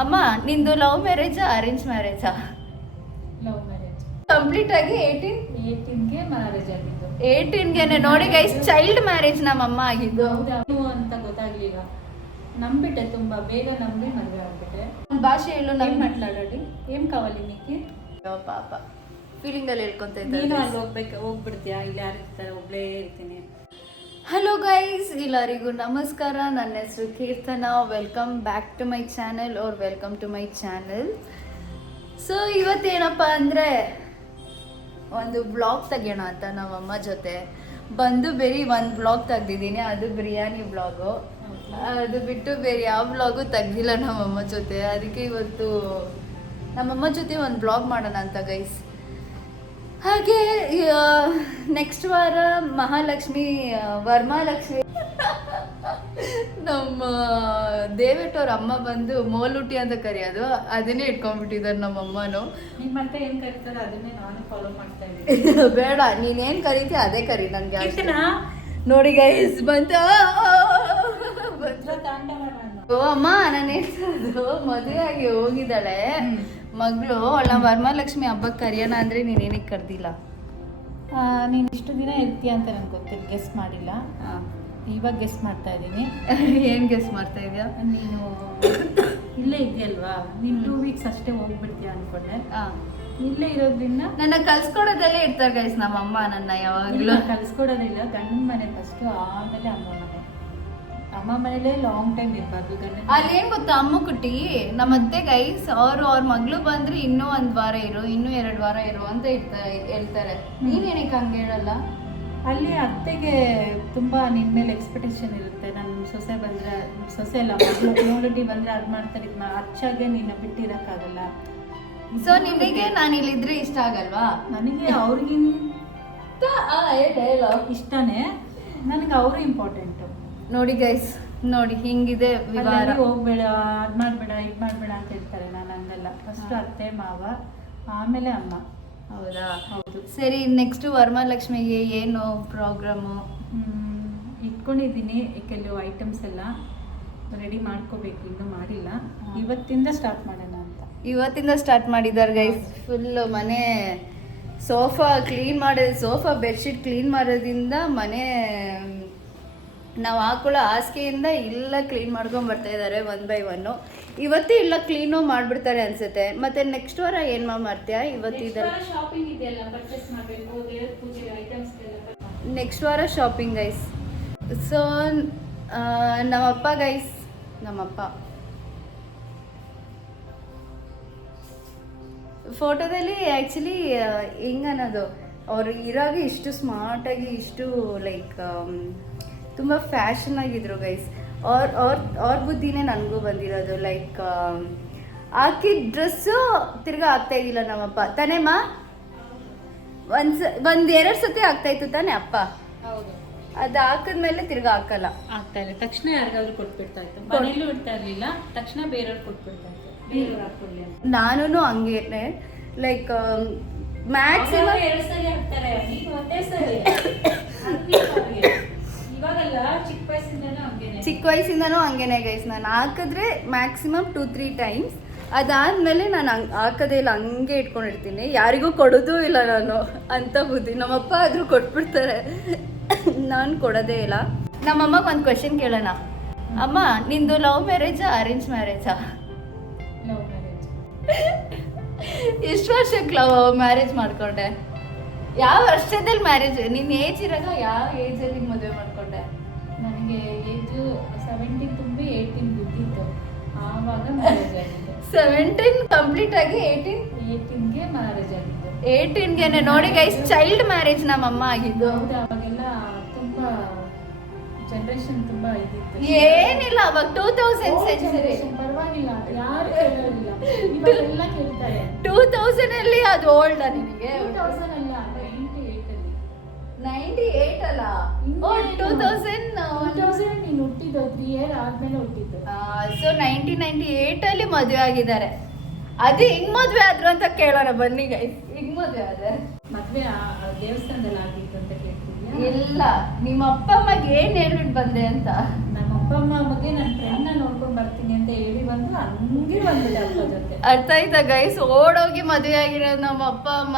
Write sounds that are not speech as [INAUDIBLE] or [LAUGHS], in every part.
ಅಮ್ಮ ನಿಂದು ಲವ್ ಮ್ಯಾರೇಜಾ ಅರೇಂಜ್ ಮ್ಯಾರೇಜಾ ಲವ್ ಮ್ಯಾರೇಜ್ ಕಂಪ್ಲೀಟ್ ಆಗಿ ಏಯ್ಟೀನ್ ಏಯ್ಟೀನ್ಗೆ ಮ್ಯಾರೇಜ್ ಆಗಿತ್ತು ಏಯ್ಟೀನ್ಗೆನೆ ನೋಡಿ ಗೈಸ್ ಚೈಲ್ಡ್ ಮ್ಯಾರೇಜ್ ನಮ್ಮ ಅಮ್ಮ ಆಗಿದ್ದು. ಅಂತ ಗೊತ್ತಾಗ್ಲಿಲ್ಲ. ನಂಬಿಟ್ಟೆ ತುಂಬಾ ಬೇಗ ನಂಬಿ ಮದುವೆ ಆಗ್ಬಿಟ್ಟೆ. ಭಾಷೆ ಹೇಳು ನಾನು ಮಾತಾಡೋಡಿ ಏನ್ ಕಾವಲಿ ನಿಕ್ಕಿ? ಪಾಪ. ಫೀಲಿಂಗಲ್ಲಿ ಹೇಳ್ಕೊಂತ ಇದ್ದೀನಿ ಅಲ್ಲಿ ಹೋಗ್ಬೇಕು ಹೋಗ್ಬಿಡ್ತೀಯಾ? ಇಲ್ಲಿ ಯಾರು ಇರ್ತಾರೆ ಒಬ್ಳೇ ಇರ್ತೀನಿ ಹಲೋ ಗೈಸ್ ಎಲ್ಲರಿಗೂ ನಮಸ್ಕಾರ. ನನ್ನ ಹೆಸರು Keerthana. Welcome back to my channel or welcome to my channel so ಇವತ್ತೇನಪ್ಪ ಅಂದರೆ ಒಂದು ಬ್ಲಾಗ್ ತೆಗೆಯೋಣ ಅಂತ ನಮ್ಮಮ್ಮ ಜೊತೆ. ಬಂದು ಬೇರೆ ಒಂದು ಬ್ಲಾಗ್ ತೆಗ್ದಿದ್ದೀನಿ. ಅದು ಬಿರಿಯಾನಿ ಬ್ಲಾಗು ಅದು ಬಿಟ್ಟು ಬೇರೆ ಯಾವ ಬ್ಲಾಗು ತೆಗ್ದಿಲ್ಲ ನಮ್ಮಮ್ಮ ಜೊತೆ. ಅದಕ್ಕೆ ಇವತ್ತು ನಮ್ಮಮ್ಮ ಜೊತೆ ಒಂದು ಬ್ಲಾಗ್ ಮಾಡೋಣ ಅಂತ ಗೈಸ್ ಹಾಗೆ ನೆಕ್ಸ್ಟ್ ವಾರ ಮಹಾಲಕ್ಷ್ಮಿ ವರ್ಮಾಲಕ್ಷ್ಮಿ. ನಮ್ಮ ದೇವೇಟವ್ರ ಅಮ್ಮ ಬಂದು ಮೋಲುಟಿ ಅಂತ ಕರೆಯೋದು ಅದನ್ನೇ ಇಟ್ಕೊಂಡ್ಬಿಟ್ಟಿದ್ದಾರೆ ನಮ್ಮ ಅಮ್ಮನು ನಿಮ್ಮ ಮತ್ತೆ ಏನ್ ಕರೀತಾರೆ ಅದನ್ನೇ ನಾನು ಫಾಲೋ ಮಾಡ್ತಾ ಇದ್ದೀನಿ. [LAUGHS] ಬೇಡ ನೀನೇನ್ ಕರೀತಿ ಅದೇ ಕರಿ. ಕೀರ್ತನ? ನೋಡಿ ಗೈಸ್ ಬಂತ. ಓ ಅಮ್ಮ ನಾನು ಮದುವೆ ಆಗಿ ಹೋಗಿದ್ದಾಳೆ. ಮಗಳು ಅವಳ ವರಮಹಾಲಕ್ಷ್ಮಿ ಹಬ್ಬಕ್ಕೆ ಕರೆಯೋಣ ಅಂದರೆ ನೀನೇನಕ್ಕೆ ಏನಕ್ಕೆ ಕರೆದಿಲ್ಲ? ನೀನು ಇಷ್ಟು ದಿನ ಇರ್ತೀಯ ಅಂತ ನನ್ಗೆ ಗೊತ್ತಿಲ್ಲ ಗೆಸ್ ಮಾಡಿಲ್ಲ. ಇವಾಗ ಗೆಸ್ ಮಾಡ್ತಾ ಇದ್ದೀನಿ. [LAUGHS] ಏನು ಗೆಸ್ ಮಾಡ್ತಾ ಇದೆಯಾ? ನೀನು ಇಲ್ಲೇ ಇದೆಯಲ್ವಾ ನೀನು ಟೂ ವೀಕ್ಸ್ ಅಷ್ಟೇ ಹೋಗ್ಬಿಡ್ತೀಯ ಅನ್ಕೊಂಡೆ. ಹಾಂ. ಇಲ್ಲೇ ಇರೋದ್ರಿಂದ ನನ್ನ ಕಲ್ಸ್ಕೊಡೋದಲ್ಲೇ ಇರ್ತಾರೆ ಗೈಸ್ ನಮ್ಮ ಅಮ್ಮ ನನ್ನ ಯಾವಾಗಲೂ. ಕಲ್ಸ್ಕೊಡೋದಿಲ್ಲ ಗಂಡನ ಮನೆ ಫಸ್ಟು ಆಮೇಲೆ ಅಮ್ಮ ಅಮ್ಮ ಮನೇಲೇ ಲಾಂಗ್ ಟೈಮ್ ಇರಬಾರ್ದು ಅಲ್ಲೇನು ಅಲ್ಲಿ ಗೊತ್ತಾ ಅಮ್ಮ ಕುಟ್ಟಿ ನಮ್ಮ ಅತ್ತೆ ಗೈಸ್ ಅವ್ರು ಅವ್ರ ಮಗಳು ಬಂದ್ರೆ ಇನ್ನೂ ಒಂದ್ ವಾರ ಇರು ಇನ್ನೂ ಎರಡ್ ವಾರ ಇರು ಅಂತ ಇರ್ತಾ ಹೇಳ್ತಾರೆ. ನೀನೇನಕ್ಕೆ ಹಂಗೆ ಹೇಳಲ್ಲ? ಅಲ್ಲಿ ಅತ್ತೆಗೆ ತುಂಬಾ ನಿನ್ ಮೇಲೆ ಎಕ್ಸ್ಪೆಕ್ಟೇಷನ್ ಇರುತ್ತೆ. ನನ್ನ ಸೊಸೆ ಬಂದ್ರೆ ಸೊಸೆ ಅಲ್ಲ ಮಗಳು ನೋಡಿಟಿ ಬಂದ್ರೆ ಅದ್ ಮಾಡ್ತಾರೆ. ಇದ್ ಮಾ- ಅಚ್ಚಾಗೆ ನಿನ್ನ ಬಿಟ್ಟಿರಕ್ಕಾಗಲ್ಲ. ಸೊ ನಿಮಗೆ ನಾನು ಇಲ್ಲಿದ್ರೆ ಇಷ್ಟ ಆಗಲ್ವಾ? ನನಗೆ ಅವ್ರಿಗಿಂತ ಇಷ್ಟನೇ. ನನಗೆ ಅವರು ಇಂಪಾರ್ಟೆಂಟ್ ನೋಡಿ ಗೈಸ್ ನೋಡಿ ಹಿಂಗಿದೆ ವಿವಾರ. ಹೋಗ್ಬೇಡ ಅದ್ ಮಾಡ್ಬೇಡ ಇದ್ ಮಾಡ್ಬೇಡ ಅಂತ ಹೇಳ್ತಾರೆ ನಾನು ಹಂಗಲ್ಲ ಫಸ್ಟ್ ಅತ್ತೆ ಮಾವ ಆಮೇಲೆ ಅಮ್ಮ. ಹೌದಾ? ಹೌದು. ಸರಿ ನೆಕ್ಸ್ಟ್ ವರಮಹಾಲಕ್ಷ್ಮಿಗೆ ಏನು ಪ್ರೋಗ್ರಾಮು ಇಟ್ಕೊಂಡಿದ್ದೀನಿ ಕೆಲವು ಐಟಮ್ಸ್ ಎಲ್ಲ. ರೆಡಿ ಮಾಡ್ಕೋಬೇಕು ಇನ್ನೂ ಮಾಡಿಲ್ಲ. ಇವತ್ತಿಂದ ಸ್ಟಾರ್ಟ್ ಮಾಡೋಣ ಅಂತ. ಇವತ್ತಿಂದ ಸ್ಟಾರ್ಟ್ ಮಾಡಿದ್ದಾರೆ ಗೈಸ್ ಫುಲ್ ಮನೆ ಸೋಫಾ ಕ್ಲೀನ್ ಮಾಡೋದು ಸೋಫಾ ಬೆಡ್ಶೀಟ್ ಕ್ಲೀನ್ ಮಾಡೋದ್ರಿಂದ ಮನೆ ನಾವು ಹಾಕೊಳ್ಳೋ ಹಾಸಿಗೆಯಿಂದ ಇಲ್ಲ ಕ್ಲೀನ್ ಮಾಡ್ಕೊಂಡು ಬರ್ತಾ ಇದ್ದಾರೆ ಒನ್ ಬೈ ಒನ್ನು ಇವತ್ತು ಇಲ್ಲ ಕ್ಲೀನು ಮಾಡಿಬಿಡ್ತಾರೆ ಅನ್ಸುತ್ತೆ. ಮತ್ತೆ ನೆಕ್ಸ್ಟ್ ವಾರ ಏನು ಮಾಡ್ತೀಯಾ? ಇವತ್ತಿದ ಶಾಪಿಂಗ್ ಇದೆಯಲ್ಲ ಪರ್ಚೇಸ್ ಮಾಡಬೇಕು ದೇವ್ರ ಪೂಜೆ ಐಟಮ್ಸ್ ನೆಕ್ಸ್ಟ್ ವಾರ ಶಾಪಿಂಗ್ ಗೈಸ್ ಸೊ ನಮ್ಮಪ್ಪ ಗೈಸ್ ನಮ್ಮಪ್ಪ. ಫೋಟೋದಲ್ಲಿ ಆ್ಯಕ್ಚುಲಿ ಹೆಂಗೆ ಅನ್ನೋದು? ಅವ್ರು ಇರಾಗ ಇಷ್ಟು ಸ್ಮಾರ್ಟಾಗಿ ಇಷ್ಟು ಲೈಕ್ ತುಂಬ ಫ್ಯಾಷನ್ ಆಗಿದ್ರು ಗೈಸ್ ಅವ್ರ ಅವ್ರ ಅವ್ರ ಬುದ್ಧಿನೇ ನನಗೂ ಬಂದಿರೋದು. ಲೈಕ್ ಹಾಕಿದ ಡ್ರೆಸ್ಸು ತಿರ್ಗಾ ಆಗ್ತಾ ಇದ್ದಿಲ್ಲ ನಮ್ಮಪ್ಪ. ತಾನೇಮ್ಮ ಮಾ? ಒಂದ್ಸ ಒಂದ್ ಎರಡ್ ಸತಿ ಆಗ್ತಾ ಇತ್ತು ತಾನೇ ಅಪ್ಪ? ಹೌದು. ಅದ್ ಹಾಕಿದ್ಮೇಲೆ ತಿರ್ಗಾ ಹಾಕಲ್ಲ. ಆಗ್ತಾ ಇಲ್ಲ ತಕ್ಷಣ ಯಾರಿಗಾದ್ರೂ ಕೊಟ್ಬಿಡ್ತಾ ಇತ್ತು. ಮನೇಲೂ ಇಡ್ತಾ ಇರ್ಲಿಲ್ಲ. ತಕ್ಷಣ ಬೇರೆಯವ್ರು ಕೊಟ್ಬಿಡ್ತಾ ಇತ್ತು. ಬೇರೆಯವ್ರು ಹಾಕೊಳ್ಳಿ ಅಂತ? ನಾನು ಹಂಗೇನೆ. ಲೈಕ್ ಮ್ಯಾಕ್ಸಿಮಮ್ ಅವಾಗ ಎರಡ್ ಸರಿ ಹಾಕ್ತಾರೆ. ಒಂದೇ ಸರಿ. ಚಿಕ್ಕ ವಯಸ್ಸಿಂದನೂ ಹಂಗೇನೆ. ಗೈಸ್ ನಾನು ಹಾಕಿದ್ರೆ ಮ್ಯಾಕ್ಸಿಮಮ್ ಟೂ ತ್ರೀ ಟೈಮ್ಸ್ ಅದಾದ್ಮೇಲೆ ನಾನು ಹಂಗೆ ಹಾಕೋದೇ ಇಲ್ಲ ಹಂಗೆ ಇಟ್ಕೊಂಡಿರ್ತೀನಿ. ಯಾರಿಗೂ ಕೊಡೋದೂ ಇಲ್ಲ ನಾನು. ಅಂತ ಬುದ್ಧಿ. ನಮ್ಮಪ್ಪ ಆದರೂ ಕೊಟ್ಬಿಡ್ತಾರೆ. ನಾನು ಕೊಡೋದೇ ಇಲ್ಲ. ನಮ್ಮಮ್ಮಗೆ ಒಂದು ಕ್ವಶನ್ ಕೇಳೋಣ. ಅಮ್ಮ ನಿಂದು ಲವ್ ಮ್ಯಾರೇಜಾ ಅರೇಂಜ್ ಮ್ಯಾರೇಜಾ ಲವ್ ಮ್ಯಾರೇಜ್ ಎಷ್ಟು ವರ್ಷಕ್ಕೆ ಲವ್ ಮ್ಯಾರೇಜ್ ಮಾಡ್ಕೊಂಡೆ? ಯಾವ ವರ್ಷದಲ್ಲಿ ಮ್ಯಾರೇಜ್ ನಿನ್ನ ಏಜ್ ಇರೋದು? ಯಾವ ಏಜಲ್ಲಿ ಮದುವೆ ಮಾಡ್ಕೊಂಡೆ? ನನಗೆ ಏಜು ಸೆವೆಂಟೀನ್ ತುಂಬಿ ಏಯ್ಟೀನ್ ಬಿದ್ದಿತ್ತು. ಆವಾಗ ಮ್ಯಾರೇಜ್ ಆಗಿತ್ತು ಸೆವೆಂಟೀನ್ ಕಂಪ್ಲೀಟ್ ಆಗಿ ಏಯ್ಟೀನ್ ಏಯ್ಟೀನ್ಗೆ ಮ್ಯಾರೇಜ್ ಆಗಿತ್ತು ಏಯ್ಟೀನ್ಗೆನೆ ನೋಡಿ ಗೈಸ್ ಚೈಲ್ಡ್ ಮ್ಯಾರೇಜ್ ನಮ್ಮಮ್ಮ ಆಗಿದ್ದು. ಹೌದು ಅವಾಗೆಲ್ಲ ತುಂಬ ಜನರೇಷನ್ ತುಂಬ ಇದಿತ್ತು. ಏನಿಲ್ಲ ಅವಾಗ ಟೂ ತೌಸಂಡ್ ಸೆಂಚುರಿ generation ಪರವಾಗಿಲ್ಲ ಯಾರು ಕೇಳೋದಿಲ್ಲ. ಇವಾಗೆಲ್ಲ ಕೇಳ್ತಾರೆ. ಟೂ ತೌಸಂಡ್ ಅಲ್ಲಿ ಅದು ಓಲ್ಡ್ ನಿನಗೆ ಟೂ ತೌಸಂಡ್ ಅಲ್ಲಿ ನೈಂಟಿ ಏಟ್ ಅಲ್ಲ ಟೂ ತೌಸಂಡ್ ತೌಸಂಡ್ ನೀನು ಹುಟ್ಟಿದ್ದು ತ್ರೀ ಇಯರ್ ಆದ್ಮೇಲೆ ಹುಟ್ಟಿದ್ದು. ಸೊ ನೈನ್ಟೀನ್ ನೈನ್ಟಿ ಏಟ್ ಅಲ್ಲಿ ಮದುವೆ ಆಗಿದ್ದಾರೆ. ಅದೇ ಹಿಂಗ್ ಮದ್ವೆ ಆದ್ರು ಅಂತ ಕೇಳೋಣ ಬನ್ನಿ ಗೈಸ್ ಹಿಂಗ್ ಮದ್ವೆ ಆದ್ರೆ? ಮದ್ವೆ ದೇವಸ್ಥಾನದಲ್ಲಿ ಆಗಿತ್ತು ಅಂತ ಕೇಳ್ತಿದ್ಯಾ ಇಲ್ಲ. ನಿಮ್ಮ ಅಪ್ಪ ಅಮ್ಮಗೆ ಏನ್ ಹೇಳ್ಬಿಟ್ಟು ಬಂದೆ ಅಂತ? ನಮ್ಮ ಅಪ್ಪ ಅಮ್ಮ ಬಗ್ಗೆ ನನ್ನ ಫ್ರೆಂಡ್ನ ನೋಡ್ಕೊಂಡು ಬರ್ತೀನಿ ಅಂತ ಅಂತ ಹೇಳಿ ಬಂದು ಹಂಗೆ ಬಂದಿದೆ ಅಪ್ಪ ಜೊತೆ. ಅರ್ಥ ಆಯ್ತಾ ಗೈಸ್ ಓಡೋಗಿ ಮದುವೆ ಆಗಿರೋದು ನಮ್ಮ ಅಪ್ಪ ಅಮ್ಮ.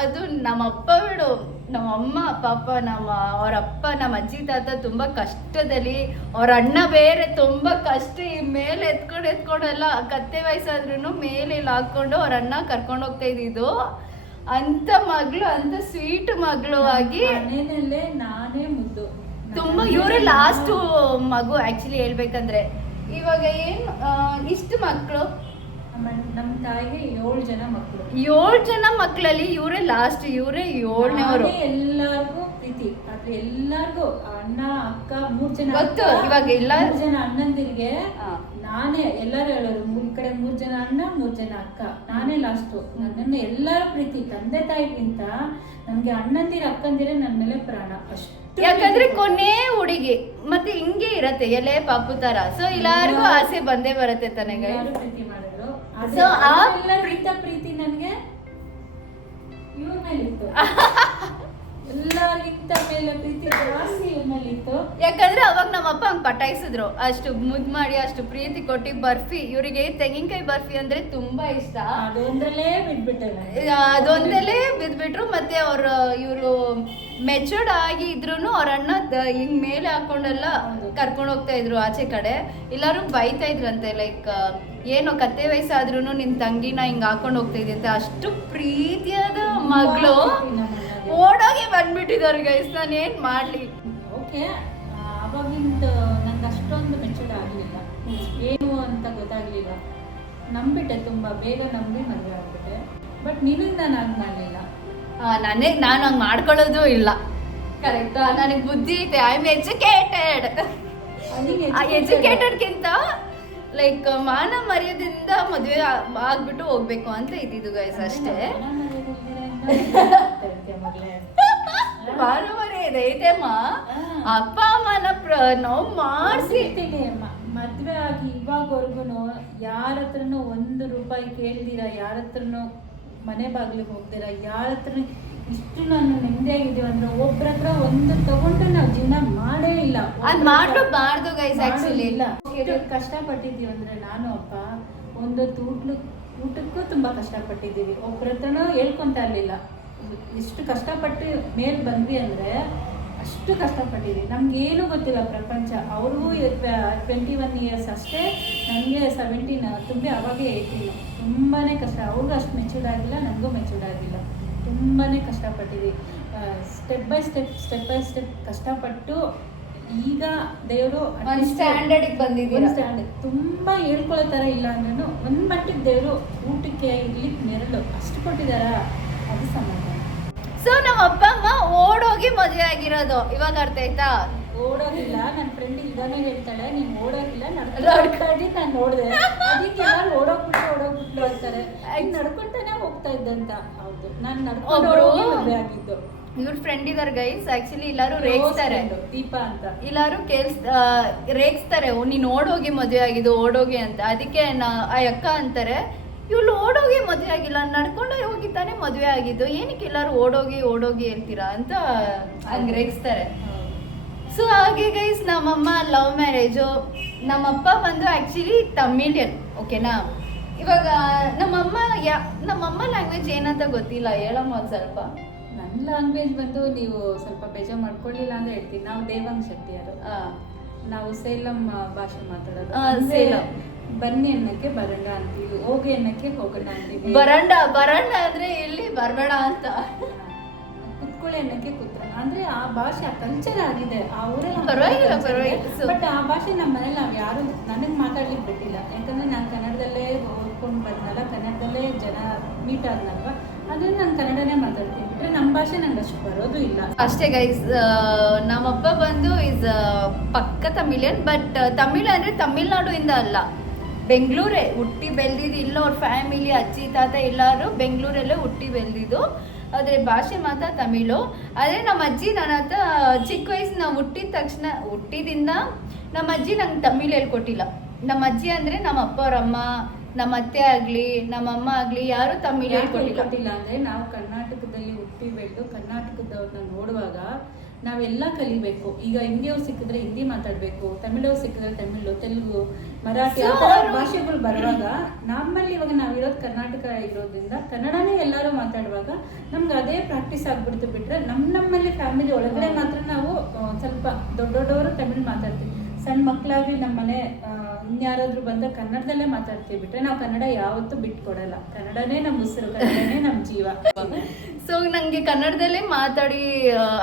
ಅದು ನಮ್ಮ ಅಪ್ಪ ಬಿಡು. ನಮ್ಮ ಅಮ್ಮ ಪಾಪ ನಮ್ಮ ಅವ್ರ ಅಪ್ಪ ನಮ್ಮ ಅಜ್ಜಿ ತಾತ ತುಂಬಾ ಕಷ್ಟದಲ್ಲಿ ಅವ್ರ ಅಣ್ಣ ಬೇರೆ ತುಂಬಾ ಕಷ್ಟ ಈ ಮೇಲೆ ಎತ್ಕೊಂಡು ಎತ್ಕೊಂಡೆಲ್ಲ ಕತ್ತೆ ವಯಸ್ಸಾದ್ರೂ ಮೇಲೆ ಇಲ್ಲಿ ಹಾಕೊಂಡು ಅವ್ರ ಅಣ್ಣ ಕರ್ಕೊಂಡು ಹೋಗ್ತಾ ಇದ್ದಿದ್ದು. ಅಂತ ಮಗಳು ಅಂತ ಸ್ವೀಟ್ ಮಗಳು ಆಗಿ ಮನೆಯಲ್ಲೇ ನಾನೇ ಮುದ್ದು. ತುಂಬಾ ಇವರೇ ಲಾಸ್ಟ್ ಮಗು ಆಕ್ಚುಲಿ ಹೇಳ್ಬೇಕಂದ್ರೆ. ಇವಾಗ ಏನು ಇಷ್ಟು ಮಕ್ಕಳು ನಮ್ಮ ತಾಯಿಗೆ ಏಳು ಜನ ಮಕ್ಕಳು ಏಳು ಜನ ಮಕ್ಕಳಲ್ಲಿ ಇವರೇ ಲಾಸ್ಟ್ ಇವರೇ ಏಳನೇವರು ಎಲ್ಲಾರ್ಗು ಪ್ರೀತಿ. ಆದ್ರೆ ಎಲ್ಲಾರ್ಗೂ ಅಣ್ಣ ಅಕ್ಕ ಮೂರ್ ಜನ ಗೊತ್ತು, ಇವಾಗ ಎಲ್ಲ- ಜನ ಅಣ್ಣಂದಿರಿಗೆ ನಾನೇ ಎಲ್ಲಾರು ಹೇಳೋರು ಮೂರ್ ಕಡೆ ಮೂರ್ ಜನ ಅಣ್ಣ ಮೂರ್ ಜನ ಅಕ್ಕ. ನಾನೇ ಲಾಸ್ಟ್ ನನ್ನ ಎಲ್ಲಾರು ಪ್ರೀತಿ. ತಂದೆ ತಾಯಿಗಿಂತ ನನ್ಗೆ ಅಣ್ಣಂದಿರ ಅಕ್ಕಂದಿರ ನನ್ನ ಮೇಲೆ ಪ್ರಾಣ. ಅಷ್ಟು ಯಾಕಂದ್ರೆ ಕೊನೆ ಹುಡುಗಿ. ಮತ್ತೆ ಹಿಂಗೆ ಇರತ್ತೆ ಎಲೆ ಪಾಪು ತರ. ಸೊ ಎಲ್ಲಾರ್ಗು ಆಸೆ ಬಂದೇ ಬರತ್ತೆ ತನಗೆ. ಪ್ರೀತಿ. So, ಪ್ರೀತ ಪ್ರೀತಿ ನನಗೆ ಇವ್ರ ಮೇಲಿತ್ತು ಎಲ್ಲರಿಗಿಂತ ಮೇಲೆ ಪ್ರೀತಿ ಜಾಸ್ತಿ ಇವ್ರ ಯಾಕಂದ್ರೆ ಅವಾಗ ನಮ್ಮ ಅಪ್ಪ ಹಂಗ್ ಪಟಾಯಿಸಿದ್ರು. ಅಷ್ಟು ಮುದ್ ಮಾಡಿ ಅಷ್ಟು ಪ್ರೀತಿ ಕೊಟ್ಟಿ ಬರ್ಫಿ. ಇವರಿಗೆ ತೆಂಗಿನಕಾಯಿ ಬರ್ಫಿ ಅಂದ್ರೆ ತುಂಬಾ ಇಷ್ಟ. ಅದೊಂದ್ರಲ್ಲೇ ಬಿದ್ಬಿಟ್ಟೆ ನಾನು. ಅದೊಂದಲೇ ಬಿದ್ಬಿಟ್ರು. ಮತ್ತೆ ಅವ್ರ ಇವರು ಮೆಚೂರ್ಡ್ ಆಗಿ ಇದ್ರು ಅವ್ರ ಅಣ್ಣ ಹಿಂಗ್ ಮೇಲೆ ಹಾಕೊಂಡೆಲ್ಲ. ಕರ್ಕೊಂಡು ಹೋಗ್ತಾ ಇದ್ರು ಆಚೆ ಕಡೆ. ಎಲ್ಲಾರು ಬೈತಾ ಇದ್ರಂತೆ ಲೈಕ್ ಏನು ಕತ್ತೆ ವಯಸ್ಸಾದ್ರೂ ನಿನ್ ತಂಗಿನ ಹಿಂಗ್ ಹಾಕೊಂಡು ಹೋಗ್ತಾ ಅಂತ ಅಷ್ಟು ಪ್ರೀತಿಯಾದ ಮಗಳು. ಓಡೋಗಿ ಬಂದ್ಬಿಟ್ಟಿದ್ದಾರೆ ಗೈಸ್ ನಾನು ಏನ್ ಮಾಡ್ಲಿ. ಓಕೆ ಅವಾಗಿಂದ ನಂಗೆ ಅಷ್ಟೊಂದು ಮೆಚೂರ್ಡ್ ಆಗಲಿಲ್ಲ ಏನು ಅಂತ ಗೊತ್ತಾಗ್ಲಿಲ್ಲ. ನಂಬಿಟ್ಟೆ ತುಂಬಾ ಬೇಗ ನಂಬಿ ಮದುವೆ ಆಗ್ಬಿಟ್ಟೆ. ಬಟ್ ನಿನ್ನಿಂದ ನಾನು ಮಾಡಲಿಲ್ಲ. ನನಗೆ ನಾನು ಹಂಗ್ ಮಾಡ್ಕೊಳ್ಳೋದು ಇಲ್ಲ. ಕರೆಕ್ಟ್ ನನಗೆ ಬುದ್ಧಿ ಐತೆ ಐ ಆಮ್ ಎಜುಕೇಟೆಡ್ ಎಜುಕೇಟೆಡ್ಗಿಂತ ಲೈಕ್ ಮಾನ ಮರ್ಯಾದಿಂದ ಮದುವೆ ಆಗ್ಬಿಟ್ಟು ಹೋಗ್ಬೇಕು ಅಂತ ಇದ್ದಿದ್ದು ಗೈಸ್ ಅಷ್ಟೇ. ಮಾನ ಮರ್ಯಾದೆ ಐತೆಮ್ಮ [LAUGHS] ಅಪ್ಪ ಅಮ್ಮನ ಪ್ರ ನಾವು ಮಾಡಿಸಿ. ಮದ್ವೆ ಆಗಿ ಇವಾಗವರೆಗೂ ಯಾರ ಹತ್ರನೂ ಒಂದು ರೂಪಾಯಿ ಕೇಳ್ದಿರ ಯಾರ ಹತ್ರನೂ ಮನೆ ಬಾಗಿಲಿಗೆ ಹೋಗ್ದಿರ ಯಾರ ಹತ್ರ ಇಷ್ಟು ನಾನು ನೆಮ್ಮದಿಯಾಗಿದ್ದೀವಿ ಅಂದ್ರೆ ಒಬ್ರ ಹತ್ರ ಒಂದು ತಗೊಂಡ್ರೆ ನಾವು ಜೀವನ ಮಾಡೇ ಇಲ್ಲ. ಅದ್ ಮಾಡಬಾರ್ದು ಗೈಸ್ ಆಕ್ಚುಲಿ ಇಲ್ಲ. ಕಷ್ಟಪಟ್ಟಿದ್ದೀವಿ ಅಂದ್ರೆ ನಾನು ಅಪ್ಪ ಒಂದು ತೂಟ್ಲು ಊಟಕ್ಕೂ ತುಂಬಾ ಕಷ್ಟಪಟ್ಟಿದ್ದೀವಿ. ಒಬ್ರ ಹತ್ರನೂ ಹೇಳ್ಕೊಂತ ಇರ್ಲಿಲ್ಲ. ಇಷ್ಟು ಕಷ್ಟಪಟ್ಟು ಮೇಲ್ ಬಂದ್ವಿ ಅಂದ್ರೆ ಅಷ್ಟು ಕಷ್ಟಪಟ್ಟಿದ್ವಿ ನಮ್ಗೆ ಏನು ಗೊತ್ತಿಲ್ಲ ಪ್ರಪಂಚ. ಅವ್ರಿಗೂ ಟ್ವೆಂಟಿ ಒನ್ ಇಯರ್ಸ್ ಅಷ್ಟೇ ನನಗೆ ಸೆವೆಂಟೀನ್ ತುಂಬಿ ಅವಾಗೇ ಏಯ್ಟೀನ್ ತುಂಬಾ ಕಷ್ಟ. ಅವ್ರಿಗೂ ಅಷ್ಟು ಮೆಚೂರ್ಡ್ ಆಗಿಲ್ಲ ನನಗೂ ಮೆಚೂರ್ಡ್ ಆಗಿಲ್ಲ. ತುಂಬಾನೇ ಕಷ್ಟಪಟ್ಟಿದ್ವಿ step by step step by step ಕಷ್ಟಪಟ್ಟು ಈಗ ದೇವರು ಒಂದ್ ಸ್ಟ್ಯಾಂಡರ್ಡ್ ಬಂದಿದ್ದೀರಾ? ಸ್ಟ್ಯಾಂಡರ್ಡ್ ತುಂಬಾ ಹೇಳ್ಕೊಳ್ಳೋ ಥರ ಇಲ್ಲ ಅಂದ್ರೂ ಒಂದ್ ಮಟ್ಟಿಗೆ ದೇವರು ಊಟಕ್ಕೆ ಇರ್ಲಿಕ್ಕೆ ನೆರಳು. ಅಷ್ಟು ಕೊಟ್ಟಿದಾರ ಅದು ಸಮಾಧಾನ. ಸೊ ನಮ್ಮ ಅಪ್ಪ ಅಮ್ಮ ಓಡೋಗಿ ಮದುವೆ ಆಗಿರೋದು. ಇವಾಗ ಅರ್ಥ ಆಯ್ತಾ? ಓಡೋದಿಲ್ಲ. ನನ್ನ ಫ್ರೆಂಡ್ ಇದಾನೆ ಹೇಳ್ತಾಳೆ. ನೀನ್ ಓಡೋದಿಲ್ಲ. ನಡ್ಕೊಂಡ್- ನಾನು ನೋಡಿದೆ. ಅದಕ್ಕೆ ಎಲ್ಲರೂ ಓಡೋಗ್ಬಿಟ್ಟು ಓಡೋಗ್ಬಿಟ್ಟು ಅಂತಾರೆ. ನಡ್ಕೊಂತಾನೆ ಹೋಗ್ತಾ ಇದ್ದಂತ. ಹೌದು. ನಾನು ನಡ್ಕೊಂಡು ಹೋಗಿ ಮದ್ವೆ ಆಗಿದ್ದು. ಇವ್ರ ಫ್ರೆಂಡ್ ಇದಾರೆ ಗೈಸ್ ಆಕ್ಚುಲಿ ಎಲ್ಲಾರು ರೇಗಿಸ್ತಾರೆ. ದೀಪಾ ಅಂತ. ಎಲ್ಲಾರು ಕೇಳ್ಸ್ ರೇಗ್ಸ್ತಾರೆ. ನೀನ್ ಓಡೋಗಿ ಮದುವೆ ಆಗಿದ್ದು ಓಡೋಗಿ ಅಂತ. ಅದಕ್ಕೆ ನಾ ಆ ಅಕ್ಕ ಅಂತಾರೆ ಇವ್ಳು ಓಡೋಗಿ ಮದುವೆ ಆಗಿಲ್ಲ. ನಡ್ಕೊಂಡು ಹೋಗಿ ತಾನೇ ಮದುವೆ ಆಗಿದ್ದು. ಏನಕ್ಕೆ ಎಲ್ಲಾರು ಓಡೋಗಿ ಓಡೋಗಿ ಹೇಳ್ತೀರಾ? ಅಂತ ಹಂಗ ರೇಗಿಸ್ತಾರೆ. ಸೊ ಹಾಗೆ ಗೈಸ್ ನಮ್ಮಮ್ಮ ಲವ್ ಮ್ಯಾರೇಜು. ನಮ್ಮಪ್ಪ ಬಂದು ಆ್ಯಕ್ಚುಲಿ ತಮಿಳಿಯನ್ ಓಕೆನಾ ಇವಾಗ ನಮ್ಮಮ್ಮ ಯಾ ನಮ್ಮಮ್ಮ ಲ್ಯಾಂಗ್ವೇಜ್ ಏನಂತ ಗೊತ್ತಿಲ್ಲ ಹೇಳಮ್ಮ ಒಂದು ಸ್ವಲ್ಪ. ನನ್ನ ಲ್ಯಾಂಗ್ವೇಜ್ ಬಂದು ನೀವು ಸ್ವಲ್ಪ ಬೇಜಾರು ಮಾಡ್ಕೊಳ್ಳಿಲ್ಲ ಅಂದ್ರೆ ಹೇಳ್ತೀನಿ. ನಾವು ದೇವಾಂಗ್ ಶೆಟ್ಟಿಯರು ನಾವು ಸೇಲಂ ಭಾಷೆ ಮಾತಾಡೋದು. ಸೇಲಂ. ಬನ್ನಿ ಅನ್ನಕ್ಕೆ ಬರಂಡ ಅಂತೀವಿ ಹೋಗಿ ಅನ್ನಕ್ಕೆ ಹೋಗೋಣ ಅಂತೀವಿ. ಬರಂಡ ಬರಂಡ ಅಂದ್ರೆ ಇಲ್ಲಿ ಬರಬೇಡ ಅಂತ. ಕುತ್ಕೊಳ್ಳಿ ಅನ್ನಕ್ಕೆ ಕೂತ್ಕೊಳ್ಳೋಣ. ಅಂದ್ರೆ ಆ ಭಾಷೆ ಆ ಕಲ್ಚರ್ ಆಗಿದೆ. ಆ ಊರಲ್ಲಿ ಪರವಾಗಿಲ್ಲ, ಪರವಾಗಿಲ್ಲ. ಬಟ್ ಆ ಭಾಷೆ ನಮ್ಮ ಮನೇಲಿ ನಾವು ಯಾರು ನನಗೆ ಮಾತಾಡ್ಲಿಕ್ಕೆ ಬಿಟ್ಟಿಲ್ಲ. ಯಾಕಂದ್ರೆ ನಾನು ಕನ್ನಡದಲ್ಲೇ ಓದ್ಕೊಂಡು ಬಂದಲ್ಲ ಕನ್ನಡದಲ್ಲೇ ಜನ ಮೀಟ್ ಆದ್ನಲ್ವ? ಅದನ್ನ ನಾನು ಕನ್ನಡನೇ ಮಾತಾಡ್ತೀನಿ. ಬಿಟ್ರೆ ನಮ್ಮ ಭಾಷೆ ನಂಗೆ ಅಷ್ಟು ಬರೋದು ಇಲ್ಲ. ಅಷ್ಟೇ ಗೈಸ್ ನಮ್ಮಪ್ಪ ಬಂದು ಇಸ್ ಪಕ್ಕ ತಮಿಳಿಯನ್ ಬಟ್ ತಮಿಳ್ ಅಂದರೆ ತಮಿಳ್ನಾಡುವಿಂದ ಅಲ್ಲ. ಬೆಂಗಳೂರೇ, ಹುಟ್ಟಿ ಬೆಳೆದಿದ್ದು ಇಲ್ಲ ಅವ್ರ ಫ್ಯಾಮಿಲಿ ಅಜ್ಜಿ, ತಾತ ಎಲ್ಲರೂ ಬೆಂಗಳೂರಲ್ಲೇ ಹುಟ್ಟಿ ಬೆಳೆದಿದ್ದು. ಆದರೆ ಭಾಷೆ ಮಾತ್ರ ತಮಿಳು. ಆದರೆ ನಮ್ಮ ಅಜ್ಜಿ ನನ್ನ ಹತ್ರ ಚಿಕ್ಕ ವಯಸ್ಸು ನಾವು ಹುಟ್ಟಿದ ತಕ್ಷಣ ಹುಟ್ಟಿದಿಂದ ನಮ್ಮ ಅಜ್ಜಿ ನಂಗೆ ತಮಿಳ್ ಹೇಳ್ಕೊಟ್ಟಿಲ್ಲ. ನಮ್ಮ ಅಜ್ಜಿ ಅಂದರೆ ನಮ್ಮ ಅಪ್ಪ ಅವ್ರ ಅಮ್ಮ ನಮ್ಮ ಅತ್ತೆ ಆಗ್ಲಿ ನಮ್ಮ ಅಮ್ಮ ಆಗ್ಲಿ ಯಾರು ತಮಿಳ್ ಹೇಳ್ಕೊಟ್ಟಿಲ್ಲ ಅಂದ್ರೆ ನಾವು ಕರ್ನಾಟಕದಲ್ಲಿ ಹುಟ್ಟಿ ಬೆಳೆದು ಕರ್ನಾಟಕದವ್ರನ್ನ ನೋಡುವಾಗ ನಾವೆಲ್ಲ ಕಲಿಬೇಕು. ಈಗ ಹಿಂದಿಯವ್ರು ಸಿಕ್ಕಿದ್ರೆ ಹಿಂದಿ ಮಾತಾಡಬೇಕು ತಮಿಳವ್ರು ಸಿಕ್ಕಿದ್ರೆ ತಮಿಳು ತೆಲುಗು ಮರಾಠಿ ಭಾಷೆಗಳು ಬರುವಾಗ ನಮ್ಮಲ್ಲಿ ಇವಾಗ ನಾವಿರೋದು ಕರ್ನಾಟಕ ಇರೋದ್ರಿಂದ ಕನ್ನಡನೇ ಎಲ್ಲರೂ ಮಾತಾಡುವಾಗ ನಮ್ಗೆ ಅದೇ ಪ್ರಾಕ್ಟೀಸ್ ಆಗ್ಬಿಡ್ತು ಬಿಟ್ರೆ ನಮ್ಮ ನಮ್ಮಲ್ಲಿ ಫ್ಯಾಮಿಲಿ ಒಳಗಡೆ ಮಾತ್ರ ನಾವು ಸ್ವಲ್ಪ ದೊಡ್ಡ ದೊಡ್ಡವರು ತಮಿಳ್ ಮಾತಾಡ್ತೀವಿ. ಸಣ್ಣ ಮಕ್ಕಳಾಗ್ಲಿ ನಮ್ಮ ಮನೆ ಇನ್ಯಾರಾದ್ರೂ ಬಂದಾಗ ಕನ್ನಡದಲ್ಲೇ ಮಾತಾಡ್ತೀವಿ ಬಿಟ್ರೆ ನಾವು ಕನ್ನಡ ಯಾವತ್ತೂ ಬಿಟ್ಕೊಡಲ್ಲ. ಕನ್ನಡನೇ ನಮ್ಮ ಉಸಿರು, ಕನ್ನಡನೇ ನಮ್ಮ ಜೀವ. ಸೊ ನನಗೆ ಕನ್ನಡದಲ್ಲೇ ಮಾತಾಡಿ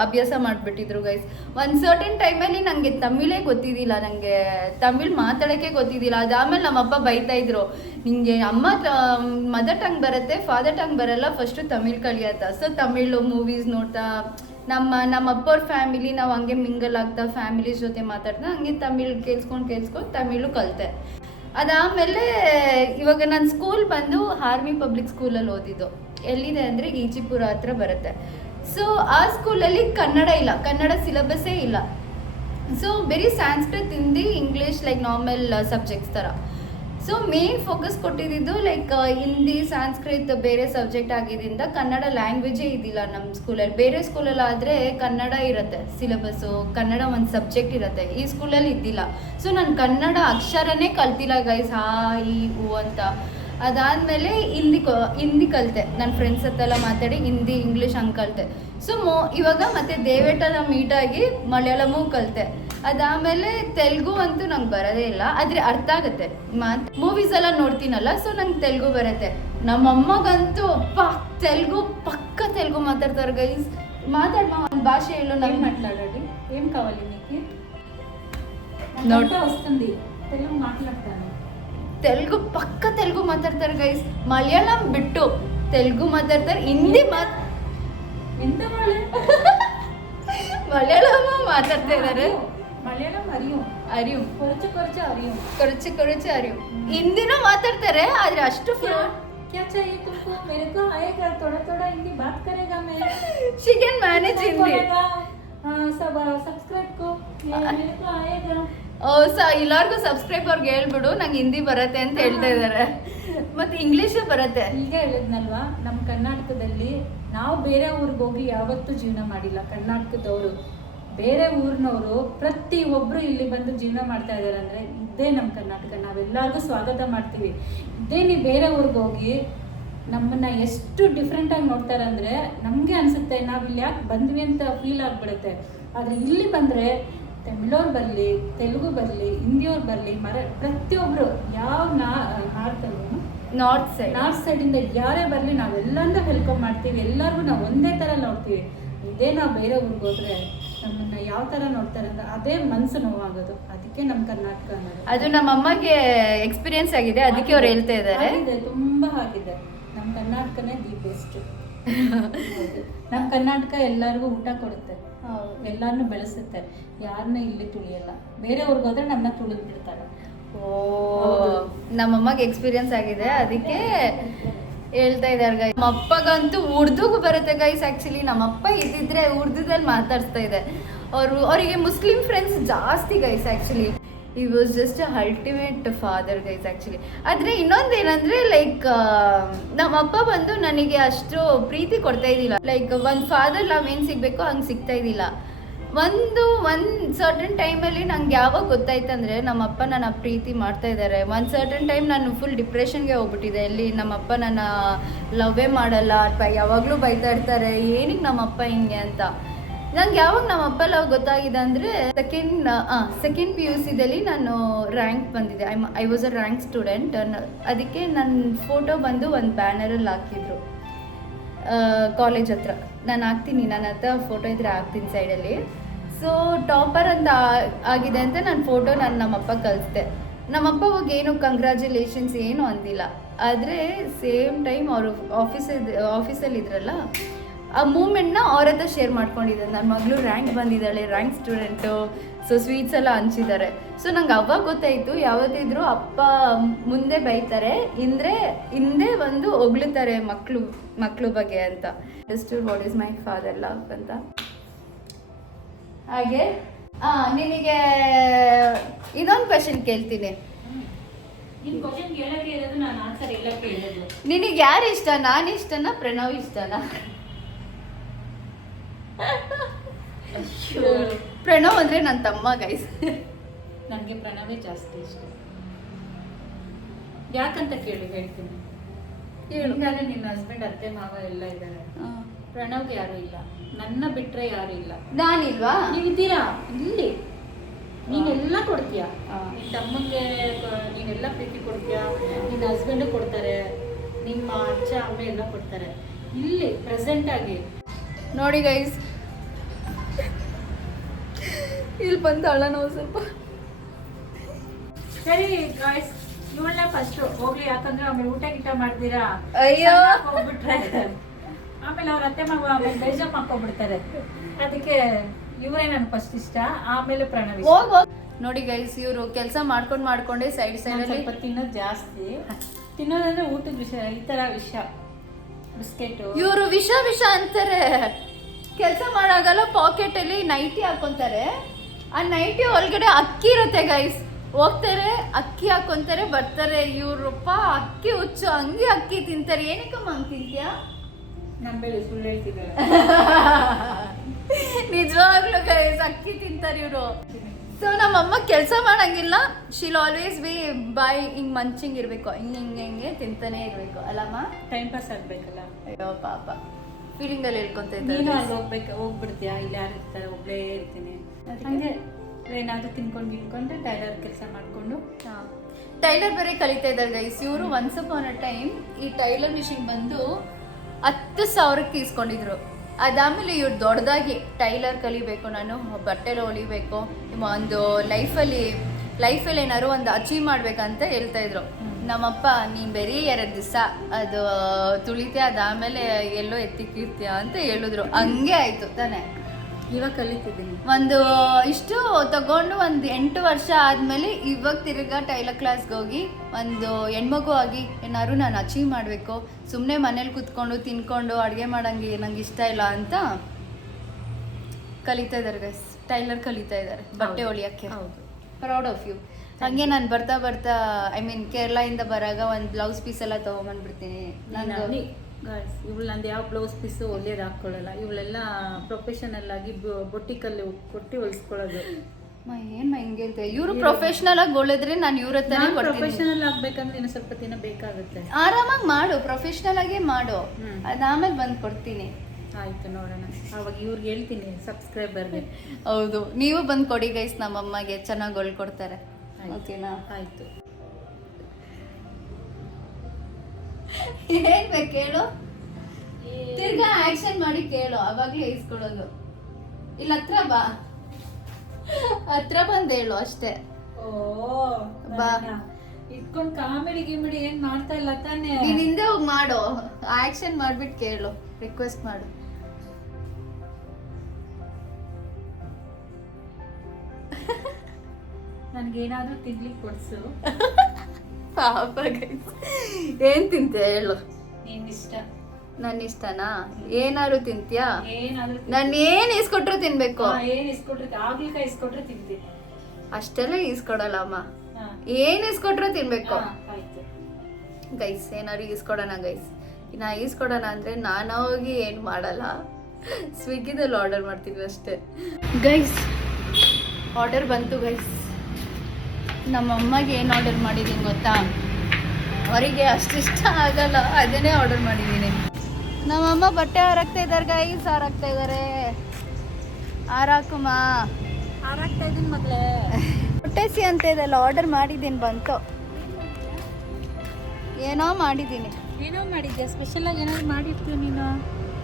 ಅಭ್ಯಾಸ ಮಾಡಿಬಿಟ್ಟಿದ್ರು ಗೈಸ್ ಒನ್ ಸರ್ಟನ್ ಟೈಮಲ್ಲಿ ನನಗೆ ತಮಿಳೇ ಗೊತ್ತಿದ್ದಿಲ್ಲ ನನಗೆ ತಮಿಳ್ ಮಾತಾಡೋಕ್ಕೆ ಗೊತ್ತಿದ್ದಿಲ್ಲ. ಅದಾದ್ಮೇಲೆ ನಮ್ಮಪ್ಪ ಬೈತಾ ಇದ್ರು ನಿಮಗೆ ಅಮ್ಮ ಮದರ್ ಟಂಗ್ ಬರುತ್ತೆ ಫಾದರ್ ಟಂಗ್ ಬರಲ್ಲ ಫಸ್ಟು ತಮಿಳ್ ಕಲಿಯತ್ತ. ಸೊ ತಮಿಳು ಮೂವೀಸ್ ನೋಡ್ತಾ ನಮ್ಮ ನಮ್ಮ ಅಪ್ಪವ್ರ ಫ್ಯಾಮಿಲಿ ನಾವು ಹಂಗೆ ಮಿಂಗಲ್ ಆಗ್ತಾ ಫ್ಯಾಮಿಲಿ ಜೊತೆ ಮಾತಾಡ್ತಾ, ಹಂಗೆ ತಮಿಳ್ ಕೇಳಿಸ್ಕೊಂಡು ಕೇಳಿಸ್ಕೊಂಡು ತಮಿಳು ಕಲಿತೆ. ಅದಾದಮೇಲೆ ಇವಾಗ ನಾನು ಸ್ಕೂಲ್ ಬಂದು ಆರ್ಮಿ ಪಬ್ಲಿಕ್ ಸ್ಕೂಲಲ್ಲಿ ಓದಿದ್ದು. ಎಲ್ಲಿದೆ ಅಂದರೆ ಈಜಿಪುರ ಹತ್ರ ಬರುತ್ತೆ. ಸೊ ಆ ಸ್ಕೂಲಲ್ಲಿ ಕನ್ನಡ ಇಲ್ಲ, ಕನ್ನಡ ಸಿಲೆಬಸ್ಸೇ ಇಲ್ಲ. ಸೊ ಬರೀ Sanskrit, Hindi English like normal subjects ಥರ ಸೊ ಮೇನ್ ಫೋಕಸ್ ಕೊಟ್ಟಿದ್ದು ಲೈಕ್ ಹಿಂದಿ ಸಂಸ್ಕೃತ್ ಬೇರೆ ಸಬ್ಜೆಕ್ಟ್ ಆಗಿದ್ದರಿಂದ ಕನ್ನಡ ಲ್ಯಾಂಗ್ವೇಜೇ ಇದಿಲ್ಲ ನಮ್ಮ ಸ್ಕೂಲಲ್ಲಿ ಬೇರೆ ಸ್ಕೂಲಲ್ಲಿ ಆದರೆ ಕನ್ನಡ ಇರುತ್ತೆ ಸಿಲೆಬಸ್ಸು ಕನ್ನಡ ಒಂದು ಸಬ್ಜೆಕ್ಟ್ ಇರುತ್ತೆ. ಈ ಸ್ಕೂಲಲ್ಲಿ ಇದ್ದಿಲ್ಲ. ಸೊ ನಾನು ಕನ್ನಡ ಅಕ್ಷರನೇ ಕಲ್ತಿಲ್ಲ ಗೈಸ್ ಹಾ ಈ ಹೂ ಅಂತ. ಅದಾದಮೇಲೆ ಹಿಂದಿ ಹಿಂದಿ ಕಲಿತೆ. ನನ್ನ ಫ್ರೆಂಡ್ಸ್ ಹತ್ತೆಲ್ಲ ಮಾತಾಡಿ ಹಿಂದಿ ಇಂಗ್ಲೀಷ್ ಹಂಗೆ ಕಲಿತೆ. ಸೊ ಮೋ, ಇವಾಗ ಮತ್ತೆ ದೇವೇಟನ ಮೀಟಾಗಿ ಮಲಯಾಳಮೂ ಕಲಿತೆ. ಅದಾದಮೇಲೆ ತೆಲುಗು ಅಂತೂ ನಂಗೆ ಬರೋದೇ ಇಲ್ಲ ಆದ್ರೆ ಅರ್ಥ ಆಗುತ್ತೆ. ಮಾತು ಮೂವೀಸ್ ಎಲ್ಲ ನೋಡ್ತೀನಲ್ಲ ಸೊ ನಂಗೆ ತೆಲುಗು ಬರುತ್ತೆ. ನಮ್ಮಮ್ಮಗಂತೂ ಅಪ್ಪ ತೆಲುಗು ಪಕ್ಕ ತೆಲುಗು ಮಾತಾಡ್ತಾರೆ ಗೈಸ್ ಮಾತಾಡ ಒಂದು ಭಾಷೆ ಹೇಳು ನಂಗೆ ಮಾತಾಡೋದು? ಏನ್ ಕಾವಲಿ ನೀಕೆ ತೆಲುಗು ಮಾತಾಡ್ತಾರೆ. ತೆಲುಗು ಪಕ್ಕ ತೆಲುಗು ಮಾತಾಡ್ತಾರೆ ಗೈಸ್ ಮಲಯಾಳಂ ಬಿಟ್ಟು ತೆಲುಗು ಮಾತಾಡ್ತಾರೆ ಹಿಂದಿ ಮಾತು ಎಂತ ಮಾತಾಡ್ತಾ ಇದ್ದಾರೆ ಮಲಯಾಳಂ ಅರಿಯು ಅರಿಯು ಕೊರಚು ಕೊರಚು ಅರಿಯು ಕೊರಚು ಕೊರಚು ಅರಿಯು ಹಿಂದಿನೂ ಮಾತಾಡ್ತಾರೆ ಆದ್ರೆ ಅಷ್ಟು ಫ್ಲೋ क्या चाहिए तुमको मेरे को आएगा थोड़ा थोड़ा ಬಾತ್ बात करेगा मैं शी कैन मैनेज हिंदी सब सब्सक्राइब ಮೇರೆ मेरे ಆಯೆ आएगा ಓ ಸ ಎಲ್ಲರಿಗೂ ಸಬ್ಸ್ಕ್ರೈಬರ್ಗೆ ಹೇಳ್ಬಿಡು ನಂಗೆ ಹಿಂದಿ ಬರುತ್ತೆ ಅಂತ ಹೇಳ್ತಾ ಇದ್ದಾರೆ ಮತ್ತೆ ಇಂಗ್ಲೀಷು ಬರತ್ತೆ. ಈಗ ಹೇಳಿದ್ನಲ್ವಾ ನಮ್ಮ ಕರ್ನಾಟಕದಲ್ಲಿ ನಾವು ಬೇರೆ ಊರಿಗೆ ಹೋಗಿ ಯಾವತ್ತೂ ಜೀವನ ಮಾಡಿಲ್ಲ. ಕರ್ನಾಟಕದವರು. ಬೇರೆ ಊರಿನವರು ಪ್ರತಿ ಒಬ್ಬರು ಇಲ್ಲಿ ಬಂದು ಜೀವನ ಮಾಡ್ತಾ ಇದ್ದಾರೆ ಅಂದರೆ ಇದೇ ನಮ್ಮ ಕರ್ನಾಟಕ. ನಾವೆಲ್ಲರಿಗೂ ಸ್ವಾಗತ ಮಾಡ್ತೀವಿ. ಇದೇ ನೀವು ಬೇರೆ ಊರಿಗೆ ಹೋಗಿ ನಮ್ಮನ್ನ ಎಷ್ಟು ಡಿಫ್ರೆಂಟಾಗಿ ನೋಡ್ತಾರೆ ಅಂದರೆ ನಮಗೆ ಅನಿಸುತ್ತೆ ನಾವು ಇಲ್ಲಿ ಯಾಕೆ ಬಂದ್ವಿ ಅಂತ ಫೀಲ್ ಆಗಿಬಿಡುತ್ತೆ. ಆದರೆ ಇಲ್ಲಿ ಬಂದರೆ ತಮಿಳವ್ರು ಬರಲಿ ತೆಲುಗು ಬರಲಿ ಹಿಂದಿಯವ್ರು ಬರಲಿ ಮರ ಪ್ರತಿಯೊಬ್ಬರು ಯಾವ ನಾ ನಾರ್ತಲ್ಲೂ ನಾರ್ತ್ ಸೈಡ್. ನಾರ್ತ್ ಸೈಡಿಂದ ಯಾರೇ ಬರಲಿ ನಾವೆಲ್ಲಂದ ವೆಲ್ಕಮ್ ಮಾಡ್ತೀವಿ. ಎಲ್ಲರಿಗೂ ನಾವು ಒಂದೇ ಥರ ನೋಡ್ತೀವಿ. ಇದೇ ನಾವು ಬೇರೆ ಊರಿಗೆ ಹೋದ್ರೆ ನಮ್ಮನ್ನ ಯಾವ ಥರ ನೋಡ್ತಾರೆ ಅಂತ ಅದೇ ಮನಸ್ಸು ನೋವಾಗೋದು. ಅದಕ್ಕೆ ನಮ್ಮ ಕರ್ನಾಟಕ ಅನ್ನೋದು. ಅದು ನಮ್ಮ ಅಮ್ಮಗೆ ಎಕ್ಸ್ಪೀರಿಯನ್ಸ್ ಆಗಿದೆ ಅದಕ್ಕೆ ಅವ್ರು ಹೇಳ್ತಾ ಇದ್ದಾರೆ. ಆಗಿದೆ ತುಂಬಾ ಆಗಿದೆ. ನಮ್ಮ ಕರ್ನಾಟಕನೇ ದಿ ಬೆಸ್ಟ್ ನಮ್ಮ ಕರ್ನಾಟಕ ಎಲ್ಲರಿಗೂ ಊಟ ಕೊಡುತ್ತೆ. ಎಲ್ಲಾರನ್ನೂ ಬೆಳೆಸುತ್ತೆ. ಯಾರನ್ನ ಇಲ್ಲಿ ತುಳಿಯಲ್ಲ. ಬೇರೆ ಊರಿಗೆ ಹೋದ್ರೆ ನಮ್ಮನ್ನ ತುಳಿದು ಬಿಡ್ತಾರೆ ಓ ನಮ್ಮಮ್ಮಗೆ ಎಕ್ಸ್ಪೀರಿಯನ್ಸ್ ಆಗಿದೆ. ಅದಕ್ಕೆ ಹೇಳ್ತಾ ಇದ್ದಾರೆ ಗೈಸ್ ನಮ್ಮ ಅಪ್ಪಗಂತೂ ಉರ್ದುಗೂ ಬರುತ್ತೆ ಗೈಸ್ ಆ್ಯಕ್ಚುಲಿ ನಮ್ಮಪ್ಪ ಇದ್ದಿದ್ರೆ ಉರ್ದುದಲ್ಲಿ ಮಾತಾಡ್ತಾ ಇದೆ. ಅವರು, ಅವರಿಗೆ ಮುಸ್ಲಿಂ ಫ್ರೆಂಡ್ಸ್ ಜಾಸ್ತಿ guys actually he was just ultimate father guys actually ಆದರೆ ಇನ್ನೊಂದು ಏನಂದ್ರೆ ಲೈಕ್ ನಮ್ಮ ಅಪ್ಪ ಬಂದು ನನಗೆ ಅಷ್ಟು ಪ್ರೀತಿ ಕೊಡ್ತಾ ಇದ್ದಿಲ್ಲ. ಲೈಕ್ ಒಂದು ಫಾದರ್ ಲವ್ ಏನು ಸಿಗಬೇಕು ಹಂಗೆ ಸಿಗ್ತಾ ಇದ್ದಿಲ್ಲ. ಒಂದು ಒಂದು ಸರ್ಟನ್ ಟೈಮಲ್ಲಿ ನಂಗೆ ಯಾವಾಗ ಗೊತ್ತಾಯ್ತಂದ್ರೆ ನಮ್ಮಪ್ಪ ನನ್ನ ಪ್ರೀತಿ ಮಾಡ್ತಾ ಇದ್ದಾರೆ ಒಂದು ಸರ್ಟನ್ ಟೈಮ್ ನಾನು ಫುಲ್ ಡಿಪ್ರೆಷನ್ಗೆ ಹೋಗ್ಬಿಟ್ಟಿದೆ. ಇಲ್ಲಿ ನಮ್ಮಪ್ಪ ನನ್ನ ಲವ್ವೇ ಮಾಡಲ್ಲ, ಅಥವಾ ಯಾವಾಗಲೂ ಬೈತಾ ಇರ್ತಾರೆ, ಏನಿಗೆ ನಮ್ಮ ಅಪ್ಪ ಹಿಂಗೆ ಅಂತ. ನಂಗೆ ಯಾವಾಗ ನಮ್ಮಪ್ಪ ಲವ್ ಗೊತ್ತಾಗಿದೆ ಅಂದರೆ ಸೆಕೆಂಡ್ ಸೆಕೆಂಡ್ ಪಿ ಯು ಸಿದಲ್ಲಿ ನಾನು ರ್ಯಾಂಕ್ ಬಂದಿದೆ. I I was a rank student ಅದಕ್ಕೆ ನನ್ನ ಫೋಟೋ ಬಂದು ಒಂದು ಬ್ಯಾನರಲ್ಲಿ ಹಾಕಿದ್ರು. ಕಾಲೇಜ್ ಹತ್ರ. ನಾನು ಹಾಕ್ತೀನಿ. ನನ್ನ ಹತ್ರ ಫೋಟೋ ಇದ್ರೆ ಹಾಕ್ತೀನಿ ಸೈಡಲ್ಲಿ ಸೊ ಟಾಪರ್ ಅಂತ ಆಗಿದೆ ಅಂತ ನನ್ನ ಫೋಟೋ ನಾನು ನಮ್ಮಪ್ಪ ಕಳಿಸ್ದೆ. ನಮ್ಮಪ್ಪ ಅವಾಗ ಏನು ಕಂಗ್ರ್ಯಾಚುಲೇಷನ್ಸ್ ಏನು ಅಂದಿಲ್ಲ. ಆದರೆ ಸೇಮ್ ಟೈಮ್ ಅವರು ಆಫೀಸ್ ಆಫೀಸಲ್ಲಿ ಇದ್ರಲ್ಲ, ಆ ಮೂಮೆಂಟ್ನ ಅವ್ರ ಹತ್ರ ಶೇರ್ ಮಾಡ್ಕೊಂಡಿದ್ದೆ. ನನ್ನ ಮಗಳು ರ್ಯಾಂಕ್ ಬಂದಿದ್ದಾಳೆ ರ್ಯಾಂಕ್ ಸ್ಟೂಡೆಂಟು ಸೊ ಸ್ವೀಟ್ಸ್ ಎಲ್ಲ ಹಂಚಿದ್ದಾರೆ. ಸೊ ನಂಗೆ ಅವಾಗ ಗೊತ್ತಾಯಿತು, ಯಾವತ್ತಿದ್ರು ಅಪ್ಪ ಮುಂದೆ ಬೈತಾರೆ ಇಂದ್ರೆ ಹಿಂದೆ ಬಂದು ಹೊಗಳುತ್ತಾರೆ ಮಕ್ಕಳು ಮಕ್ಕಳು ಬಗ್ಗೆ ಅಂತ. Just what is my father love ಅಂತ. ಹಾಗೆ? ನಿನಗೆ ಇದೊಂದು ಕ್ವಶನ್ ಕೇಳ್ತೀನಿ. ನಿನಗೆ ಯಾರು ಇಷ್ಟ? ನಾನು ಇಷ್ಟನ ಪ್ರಣವ್ ಇಷ್ಟನಾ? ಪ್ರಣವ್ ಅಂದ್ರೆ ನನ್ನ ತಮ್ಮ ಗೈಸ್ ನನಗೆ ಪ್ರಣವೇ ಜಾಸ್ತಿ ಇಷ್ಟ. ಯಾಕಂತ ಕೇಳಿ ಹೇಳ್ತೀನಿ. ಹೇಳು. ನಿನ್ನ ಹಸ್ಬೆಂಡ್ ಅತ್ತೆ ಮಾವ ಎಲ್ಲ ಇದ್ದಾರೆ ಪ್ರಣವ್ಗೆ ಯಾರು ಇಲ್ಲ. ನನ್ನ ಬಿಟ್ರೆ ಯಾರು ಇಲ್ಲ. ನಾನಿಲ್ವಾ? ನೀವಿದ್ದೀರಾ ಇಲ್ಲಿ. ನೀನೆಲ್ಲ ಕೊಡ್ತೀಯ. ನಿನ್ ನಿನ್ನ ತಮ್ಮಂಗೆ ನೀನೆಲ್ಲ ಪ್ರೀತಿ ಕೊಡ್ತೀಯ. ನಿನ್ನ ಹಸ್ಬೆಂಡು ಕೊಡ್ತಾರೆ. ನಿಮ್ಮ ಅಜ್ಜ ಅಮ್ಮ ಎಲ್ಲ ಕೊಡ್ತಾರೆ. ಇಲ್ಲಿ ಪ್ರೆಸೆಂಟ್ ಆಗಿ. ನೋಡಿ ಗೈಸ್ ಇಲ್ಲಿ ಬಂದು ಅಳ ನಾವು ಸ್ವಲ್ಪ. ಸರಿ ಗಾಯ್ಸ್ ಇವಳನ್ನ ಫಸ್ಟ್ ಹೋಗ್ಲಿ. ಯಾಕಂದ್ರೆ ಆಮೇಲೆ ಊಟ ಗೀಟ ಮಾಡ್ತೀರಾ? ಅಯ್ಯೋ. ಹೋಗ್ಬಿಟ್ರೆ. ಆಮೇಲೆ ಅವ್ರ ಅತ್ತೆ ಮಗ ಆಮೇಲೆ ಬೇಜಾರ್ ಮಾಡ್ಕೊಂಡ್ಬಿಡ್ತಾರೆ. ಅದಕ್ಕೆ ಇವರೇ ನನ್ ಫಸ್ಟ್ ಇಷ್ಟ ಆಮೇಲೆ ಪ್ರಣವ್ ಇಷ್ಟ. ಹೋಗ್ ಹೋಗ್. ನೋಡಿ ಗೈಸ್ ಇವರು ಕೆಲಸ ಮಾಡ್ಕೊಂಡು ಮಾಡ್ಕೊಂಡೆ ಸೈಡ್ ಸೈಡ್ ನಾನ್ ಅಲ್ಲಿ. ಸ್ವಲ್ಪ ತಿನ್ನೋದು ಜಾಸ್ತಿ. ತಿನ್ನೋದಂದ್ರೆ ಊಟದ ವಿಷಯ ಈ ತರ ವಿಷಯ ಬಿಸ್ಕೆಟ್. ಇವರು ವಿಷ ವಿಷ ಅಂತಾರೆ. ಕೆಲಸ ಮಾಡಾಗಲ್ಲ ಪಾಕೆಟ್ ಅಲ್ಲಿ ನೈಟಿ ಹಾಕೊಂತಾರೆ. ಆ ನೈಟಿ ಒಳಗಡೆ ಅಕ್ಕಿ ಇರುತ್ತೆ ಗೈಸ್ ಹೋಗ್ತಾರೆ ಅಕ್ಕಿ ಹಾಕೊಂತಾರೆ ಬರ್ತಾರೆ. ಇವ್ರಪ್ಪ ಅಕ್ಕಿ ಹುಚ್ಚು ಹಂಗೆ ಅಕ್ಕಿ ತಿಂತಾರೆ. ಏನಕ್ಕಮ್ಮ ಹಂಗೆ ತಿಂತ್ಯಾ? ಸುಳ್ಳು ಹೇಳ್ತಿದ್ದಾರೆ [LAUGHS] ನಿಜವಾಗ್ಲೂ ಗೈಸ್ ಅಕ್ಕಿ ತಿಂತಾರೆ ಇವರು. ಸೊ ನಮ್ಮಮ್ಮ ಕೆಲಸ ಮಾಡಂಗಿಲ್ಲ. ಶಿಲ್ ಆಲ್ವೇಸ್ ಬಿ ಬಾಯ್ ಹಿಂಗ್ ಮಂಚಿಂಗ್ ಇರ್ಬೇಕು. ಹಿಂಗೆ ಹಿಂಗೆ ಹಿಂಗೆ ತಿಂತಾನೆ ಇರ್ಬೇಕು. ಅಲ್ಲಮ್ಮ? ಟೈಮ್ ಪಾಸ್ ಆಗ್ಬೇಕಲ್ಲ. ಅಯ್ಯೋ ಪಾಪ. ಫೀಲಿಂಗ್ ಅಲ್ಲಿ ಹೇಳ್ಕೊಂತ ನೀನು ಅಲ್ಲಿ ಹೋಗ್ಬೇಕು ಹೋಗ್ಬಿಡ್ತೀಯಾ? ಇಲ್ಲಿ ಯಾರು ಇರ್ತಾರೆ? ಒಬ್ಳೇ ಇರ್ತೀನಿ? ಹಂಗೆ ಏನಾದ್ರು ತಿನ್ಕೊಂಡು ಗಿನ್ಕೊಂಡು ಟೈಲರ್ ಕೆಲಸ ಮಾಡ್ಕೊಂಡು. ಟೈಲರ್ ಬೇರೆ ಕಲಿತಾ ಇದ್ದಾರೆ ಗೈಸ್ ಇವರು ಒನ್ಸ್ ಅಪಾನ್ ಅ ಟೈಮ್ ಈ ಟೈಲರ್ ಮಿಷಿನ್ ಬಂದು ಹತ್ತು ಸಾವಿರಕ್ಕೆ ಇಸ್ಕೊಂಡಿದ್ರು ಅದಾದಮೇಲೆ ಇವ್ರು ದೊಡ್ಡದಾಗಿ ಟೈಲರ್ ಕಲಿಬೇಕು, ನಾನು ಬಟ್ಟೆಲ್ಲ ಹೊಲಿಬೇಕು ಒಂದು ಲೈಫಲ್ಲಿ ಲೈಫಲ್ಲಿ ಏನಾದ್ರು ಒಂದು ಅಚೀವ್ ಮಾಡ್ಬೇಕಂತ ಹೇಳ್ತಾ ಇದ್ರು. ಹ್ಮ್. ನಮ್ಮಪ್ಪ, ನೀನ್ ಬರೀ ಎರಡು ದಿವಸ ಅದು ತುಳಿತೆ, ಅದಾದಮೇಲೆ ಎಲ್ಲೋ ಎತ್ತಿಕ್ಕಿರ್ತೀಯ ಅಂತ ಹೇಳಿದ್ರು. ಹಂಗೆ ಆಯ್ತು ತಾನೆ. ಇವಾಗ ಕಲಿತಿದ್ದೀನಿ. ಒಂದು ಇಷ್ಟು ತಗೊಂಡು ಒಂದು ಎಂಟು ವರ್ಷ ಆದ್ಮೇಲೆ ಇವಾಗ ತಿರ್ಗಾ ಟೈಲರ್ ಕ್ಲಾಸ್ಗೆ ಹೋಗಿ ಒಂದು ಹೆಣ್ಮಗು ಆಗಿ ಏನಾದ್ರು ನಾನು ಅಚೀವ್ ಮಾಡಬೇಕು. ಸುಮ್ಮನೆ ಮನೇಲಿ ಕುತ್ಕೊಂಡು ತಿನ್ಕೊಂಡು ಅಡುಗೆ ಮಾಡಂಗೆ ನಂಗೆ ಇಷ್ಟ ಇಲ್ಲ ಅಂತ ಕಲಿತಾ ಇದ್ದಾರೆ ಗೈಸ್ ಟೈಲರ್ ಕಲಿತಾ ಇದ್ದಾರೆ ಬಟ್ಟೆ ಹೊಳಿಯಕ್ಕೆ ಹೊಲಿಯೋಕ್ಕೆ. ಪ್ರೌಡ್ ಆಫ್ ಯು ಹಂಗೆ ನಾನು ಬರ್ತಾ ಬರ್ತಾ ಐ ಮೀನ್ ಕೇರಳದಿಂದ ಬರಾಗ ಒಂದು ಬ್ಲೌಸ್ ಪೀಸ್ ಎಲ್ಲ ತೊಗೊಂಬಂದ್ಬಿಡ್ತೀನಿ. ನಾನು. ಇವಳು ನಂದು ಯಾವ ಬ್ಲೌಸ್ ಪೀಸು ಹೊಲಿಯೋದು ಹಾಕ್ಕೊಳ್ಳಲ್ಲ ಇವಳೆಲ್ಲ ಪ್ರೊಫೆಷನಲ್ ಆಗಿ ಬೊಟ್ಟಿಕಲ್ಲಿ ಕೊಟ್ಟು ಹೊಲಿಸ್ಕೊಳ್ಳೋದು ಏನು ಹಿಂಗೆ ಅಂತ? ಇವರು ಪ್ರೊಫೆಷ್ನಲ್ ಆಗಿ ಒಳ್ಳೆದ್ರೆ ನಾನು ಇವ್ರ ಹತ್ರ ಪ್ರೊಫೆಷನಲ್ ಆಗ್ಬೇಕಂದ್ರೆ ಇನ್ನು ಸ್ವಲ್ಪ ದಿನ ಬೇಕಾಗುತ್ತೆ. ಆರಾಮಾಗಿ ಮಾಡು ಪ್ರೊಫೆಷ್ನಲ್ ಆಗೇ ಮಾಡು. ಹ್ಮ್. ಆಮೇಲೆ ಬಂದು ಕೊಡ್ತೀನಿ. ಆಯ್ತು ನೋಡೋಣ. ಅವಾಗ ಇವ್ರಿಗೆ ಹೇಳ್ತೀನಿ ಸಬ್ಸ್ಕ್ರೈಬರ್ಗೆ ಹೌದು. ನೀವು ಬಂದು ಕೊಡಿ ಗೈಸ್ ನಮ್ಮಮ್ಮಗೆ ಚೆನ್ನಾಗಿ ಹೊಲ್ಕೊಡ್ತಾರೆ ಆಯ್ತು. ಓಕೆನಾ ಆಯ್ತು. ಏನ್ ಬೇಕು ಕೇಳು ತಿರ್ಗಾ ಆಕ್ಷನ್ ಮಾಡಿ ಕೇಳು ಅವಾಗ್ಲೇ ಇಸ್ಕೊಡೋದು ಇಲ್ಲ ಹತ್ರ ಬಾ. ಹತ್ರ ಬಂದ್ ಹೇಳು ಅಷ್ಟೇ. ಓ ಬಾ. ಇಟ್ಕೊಂಡು ಕಾಮಿಡಿ ಗಿಮಿಡಿ ಏನ್ ಮಾಡ್ತಾ ಇಲ್ಲ ತಾನೇ? ನೀನ್ ಹಿಂದೆ ಹೋಗಿ ಮಾಡು. ಆಕ್ಷನ್ ಮಾಡ್ಬಿಟ್ಟು ಕೇಳು ರಿಕ್ವೆಸ್ಟ್ ಮಾಡು. ನನ್ಗೇನಾದ್ರೂ ತಿನ್ಲಿಕ್ಕೆ ಕೊಡ್ಸು. [LAUGHS] ಪಾಪ ಗೈಸ್ ಏನ್ ತಿಂತೀಯ ಹೇಳು? ನನ್ ನನ್ನ ಇಷ್ಟನಾ ಏನಾದ್ರು ತಿಂತೀಯ? ಏನಾದ್ರೂ ತಿನ್ನು. ನಾನು ಏನ್ ಇಸ್ಕೊಟ್ರು ತಿನ್ಬೇಕು? ಹಾ, ಏನ್ ಇಸ್ಕೊಟ್ರೆ ಆಗ್ಲಿಕಾಯಿ ಇಸ್ಕೊಟ್ರೆ ತಿಂತೀನಿ. ಅಷ್ಟೆಲ್ಲ ಇಸ್ಕೊಡಲ್ಲ ಅಮ್ಮ. ಏನ್ ಇಸ್ಕೊಟ್ರು ತಿನ್ಬೇಕು? ಗೈಸ್ ಏನಾದ್ರು ಈಸ್ಕೊಡೋಣ ಗೈಸ್ ನಾ ಈಸ್ಕೊಡೋಣ ಅಂದ್ರೆ ನಾನು ಹೋಗಿ ಏನು ಮಾಡಲ್ಲ. ಸ್ವಿಗ್ಗಿದಲ್ಲಿ ಆರ್ಡರ್ ಮಾಡ್ತೀವಿ ಅಷ್ಟೇ. ಗೈಸ್ ಆರ್ಡರ್ ಬಂತು ಗೈಸ್ ನಮ್ಮ ಅಮ್ಮಗೆ ಏನು ಆರ್ಡರ್ ಮಾಡಿದ್ದೀನಿ ಗೊತ್ತಾ? ಅವರಿಗೆ ಅಷ್ಟಿಷ್ಟ ಆಗಲ್ಲ ಅದನ್ನೇ ಆರ್ಡರ್ ಮಾಡಿದ್ದೀನಿ. ನಮ್ಮಮ್ಮ ಬಟ್ಟೆ ಹಾರಾಕ್ತಾ ಇದ್ದಾರೆ ಗೈಸ್ ಹಾರಾಕ್ತಾ ಇದ್ದಾರೆ. ಹಾರಾಕುಮ್ಮ ಹಾರಾಗ್ತಾ ಇದ್ದೀನಿ ಮೊದಲೇ ಹೊಟ್ಟೆಸಿ ಅಂತ ಇದೆಲ್ಲ ಆರ್ಡರ್ ಮಾಡಿದ್ದೀನಿ ಬಂತು. ಏನೋ ಮಾಡಿದ್ದೀನಿ. ಏನೋ ಮಾಡಿದ್ದೆ ಸ್ಪೆಷಲ್ ಆಗಿ ಏನಾದ್ರು ಮಾಡಿರ್ತೀವಿ ನೀನು?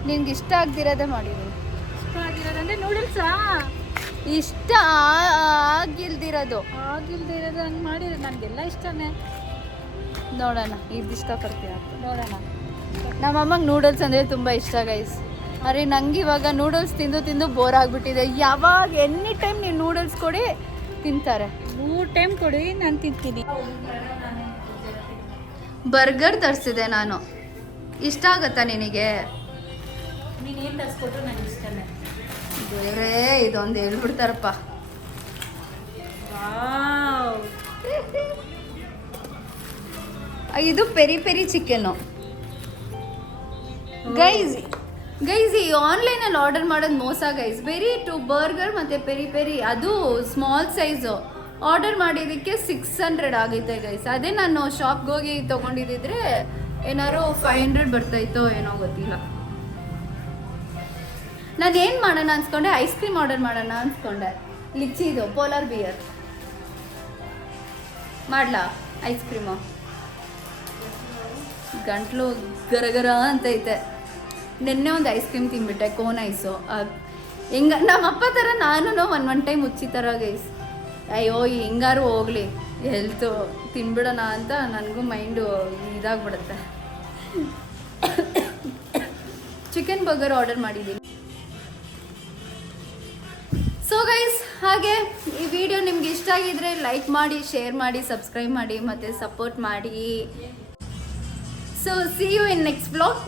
ನಿನ್ಗೆ ಇಷ್ಟ ಆಗ್ದಿರೋದೇ ಮಾಡಿದ್ದೀನಿ. ಇಷ್ಟ ಆಗಿರೋದಂದ್ರೆ ನೂಡಲ್ಸಾ ಇಷ್ಟ ಆಗಿಲ್ಲದಿರೋದು ಆಗಿಲ್ದಿರೋದು. ಆಗಿಲ್ದೇ ಇರೋದು ಹಂಗೆ ಮಾಡಿರೋದು ನನಗೆಲ್ಲ ಇಷ್ಟನೇ. ನೋಡೋಣ ಇದು ಇಷ್ಟಪಡ್ತೀಯ ನೋಡೋಣ. ನಮ್ಮಮ್ಮಂಗೆ ನೂಡಲ್ಸ್ ಅಂದರೆ ತುಂಬ ಇಷ್ಟ ಗೈಸ್ ಅರೆ ನಂಗೆ ಇವಾಗ ನೂಡಲ್ಸ್ ತಿಂದು ತಿಂದು ಬೋರ್ ಆಗಿಬಿಟ್ಟಿದೆ. ಯಾವಾಗ ಎನಿ ಟೈಮ್ ನೀವು ನೂಡಲ್ಸ್ ಕೊಡಿ ತಿಂತಾರೆ. ಮೂರು ಟೈಮ್ ಕೊಡಿ ನಾನು ತಿಂತೀನಿ. ಬರ್ಗರ್ ತರಿಸಿದೆ ನಾನು. ಇಷ್ಟ ಆಗತ್ತಾ ನಿನಗೆ? ನೀನು ಏನು ತರಿಸ್ಕೊಟ್ರು ನನಗೆ ಇಷ್ಟನೇ. ಬೇರೆ ಇದೊಂದು ಹೇಳ್ಬಿಡ್ತಾರಪ್ಪ. ಇದು peri peri chicken. Guys guys ಈ ಆನ್ಲೈನಲ್ಲಿ ಆರ್ಡರ್ ಮಾಡೋದು ಮೋಸ ಗೈಸ್. ಬೆರಿ ಟು ಬರ್ಗರ್ ಮತ್ತು ಪೆರಿ ಪೆರಿ ಅದು ಸ್ಮಾಲ್ ಸೈಜು ಆರ್ಡರ್ ಮಾಡಿದ್ದಕ್ಕೆ ಸಿಕ್ಸ್ ಹಂಡ್ರೆಡ್ ಆಗೈತೆ ಗೈಸ್. ಅದೇ ನಾನು ಶಾಪ್ಗೆ ಹೋಗಿ ತೊಗೊಂಡಿದ್ದಿದ್ರೆ ಏನಾದ್ರು ಫೈವ್ ಹಂಡ್ರೆಡ್ ಬರ್ತಾಯಿತ್ತೋ ಏನೋ ಗೊತ್ತಿಲ್ಲ. ನಾನು ಏನು ಮಾಡೋಣ ಅನ್ಸ್ಕೊಂಡೆ? ಐಸ್ ಕ್ರೀಮ್ ಆರ್ಡರ್ ಮಾಡೋಣ ಅನ್ಸ್ಕೊಂಡೆ. ಲಿಚ್ಚಿದು ಪೋಲಾರ್ ಬಿಯರ್ ಮಾಡ್ಲಾ? ಐಸ್ ಕ್ರೀಮು ಗಂಟ್ಲು ಅಂತ ಅಂತೈತೆ. ನಿನ್ನೆ ಒಂದು ಐಸ್ ಕ್ರೀಮ್ ತಿನ್ಬಿಟ್ಟೆ ಕೋನ್ ಐಸು ಹಿಂಗ ನಮ್ಮ ಅಪ್ಪ ಥರ ನಾನು ಒನ್ ಒನ್ ಟೈಮ್ ಮುಚ್ಚಿ ಥರ ಗೈಸ್ ಅಯ್ಯೋ, ಹಿಂಗಾರು ಹೋಗ್ಲಿ. ಹೆಲ್ತು ತಿನ್ಬಿಡೋಣ ಅಂತ ನನಗೂ ಮೈಂಡು ಇದಾಗ್ಬಿಡುತ್ತೆ. ಚಿಕನ್ [COUGHS] ಬರ್ಗರ್ ಆರ್ಡರ್ ಮಾಡಿದ್ದೀನಿ ಸೊ ಗೈಸ್ ಹಾಗೆ ಈ ವಿಡಿಯೋ ನಿಮ್ಗೆ ಇಷ್ಟ ಆಗಿದ್ರೆ ಲೈಕ್ ಮಾಡಿ ಶೇರ್ ಮಾಡಿ ಸಬ್ಸ್ಕ್ರೈಬ್ ಮಾಡಿ, ಮತ್ತು ಸಪೋರ್ಟ್ ಮಾಡಿ. So see you in next blog